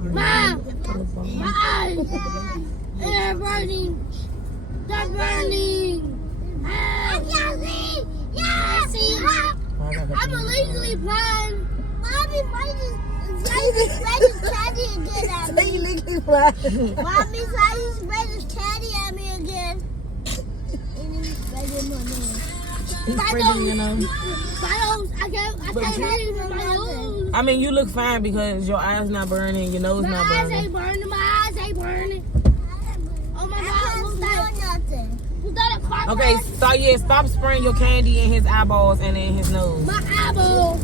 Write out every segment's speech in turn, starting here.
Mom, my eyes, they're burning. They're burning. I can't see. Yeah, see. I'm illegally blind. Mommy, trying to spray this candy again at me. So you legally blind. Mommy, trying to spray this candy at me again. And he's spraying my nose. He's spraying your nose. My nose, I can't hide it with my nose. I mean, you look fine because your eyes not burning, your nose not burning. My eyes ain't burning. Oh my God, who's that? Nothing. Who's that a car? Okay, so yeah, stop spraying your candy in his eyeballs and in his nose. My eyeballs.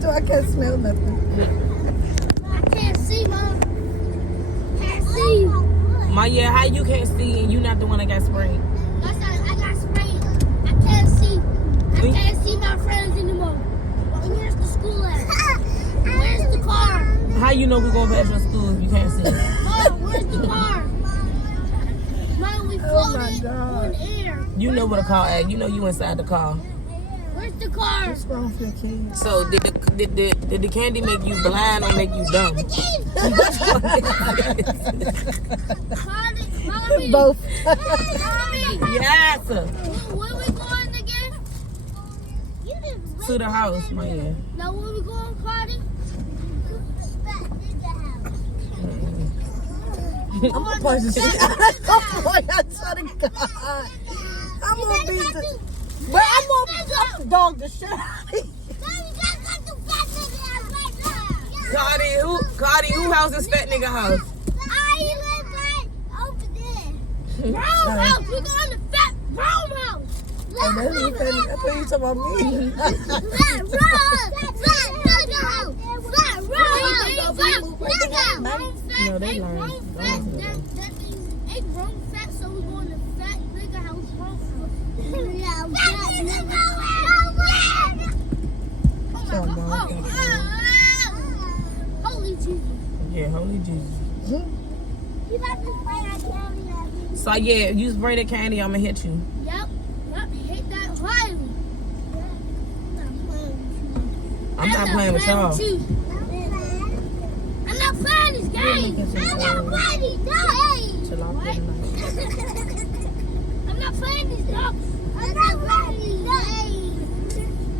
So I can't smell nothing. I can't see, Mom. Can't see. My yeah, how you can't see and you not the one that got sprayed? That's how I got sprayed. I can't see. I can't see my friends anymore. Where's the school at? Where's the car? How you know we're going past your school if you can't see? Mom, where's the car? Mom, we floated on air. You know where the car at. You know you inside the car. Where's the car? What's wrong with your kids? So did the candy make you blind or make you dumb? Mommy. Both. Mommy. Yes. Where we going again? To the house, my yeah. Now where we going, Cardi? I'm gonna punch the shit out of that boy. I swear to God. I'm gonna beat the... But I'm gonna beat the dog the shit out of you. Cardi, who house is fat nigga house? I live right over there. Brown house. We're going to fat brown house. Oh, that's you funny. I thought you talking about me. Fat nigga house. Fat No, they learn. That means they grown fat, so we're going to fat nigga house. Holy Jesus. Yeah, holy Jesus. You about to spray that candy at me? So yeah, you spray the candy, I'ma hit you. Yep, hit that highly. I'm not playing with y'all. I'm not playing this game. I'm not playing this game. I'm not playing this game. I'm not playing this game.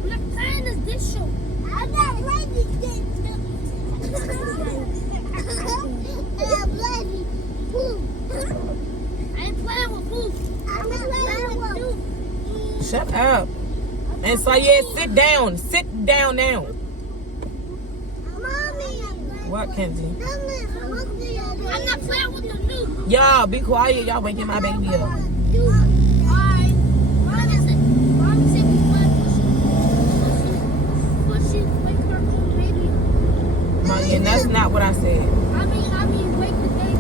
I'm not playing this show. I'm not playing this game. I'm playing poop. I ain't playing with poop. I'm not playing with poop. Shut up. And so yeah, sit down. Sit down now. Mommy. What, Kenzie? I'm not playing with the new. Y'all be quiet. Y'all waking my baby up. Mommy said we want push wake her own baby. Yeah, that's not what I said. I mean, wake the baby.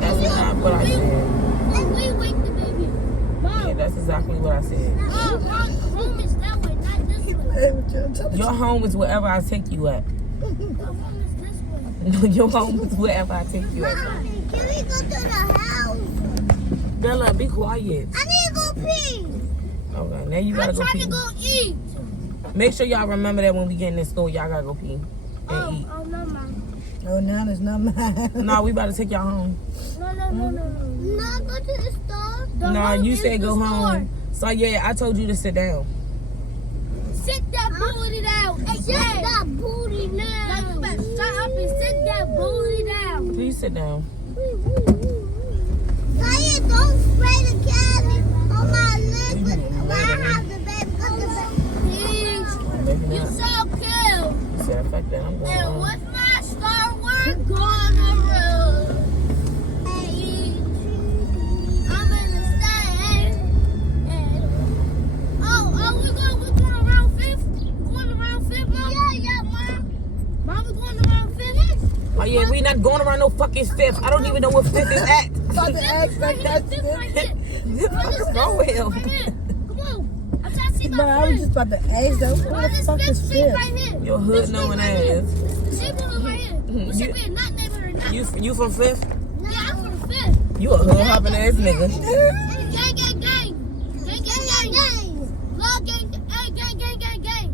That's not what I said. We wake the baby. Mom. Yeah, that's exactly what I said. Mom, home is that way, not this way. Your home is wherever I take you at. Your home is this way. No, your home is wherever I take you at. Can we go to the house? Bella, be quiet. I need to go pee. Okay, now you gotta I'm go trying pee. to go eat. Make sure y'all remember that when we get in this store, y'all gotta go pee and eat. Oh, no, Mom. Oh, now it's not mine. No, we about to take y'all home. No. Not go to the store. No, you said go home. So yeah, I told you to sit down. Sit that booty down. Sit that booty down. Like you better shut up and sit that booty down. Please sit down. Kaya, don't spray the candy on my leg. Why have the baby? Please. You so cute. You said fuck that, I'm going And home. with my Star Wars gonna roll. Hey, I'm in the stand. Oh, we're going around fifth? Going around fifth, Mom? Yeah, Mom. Mom, we're going around fifth? Oh yeah, we not going around no fucking fifth. I don't even know what fifth is at. About to ask like that's it. What is wrong with him? Come on. I'm trying to see my Bro, I was friend. just about to ask them, what the fuck is This street this? right here. Your hood This knowing street right here. ass. She moving right here. We should be in that neighborhood now. You from fifth? Yeah, I'm from fifth. You a hood hopping ass nigga. Gang. Blood gang. Hey, gang.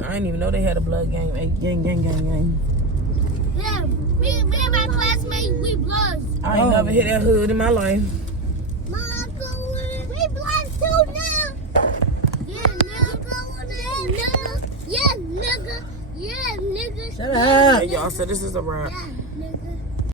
I didn't even know they had a blood game. Hey, gang. Yeah, me and I ain't never hit that hood in my life. We black too now. Yeah, nigga. Yeah, nigga. Shut up. Hey, y'all, so this is a wrap. Yeah, nigga.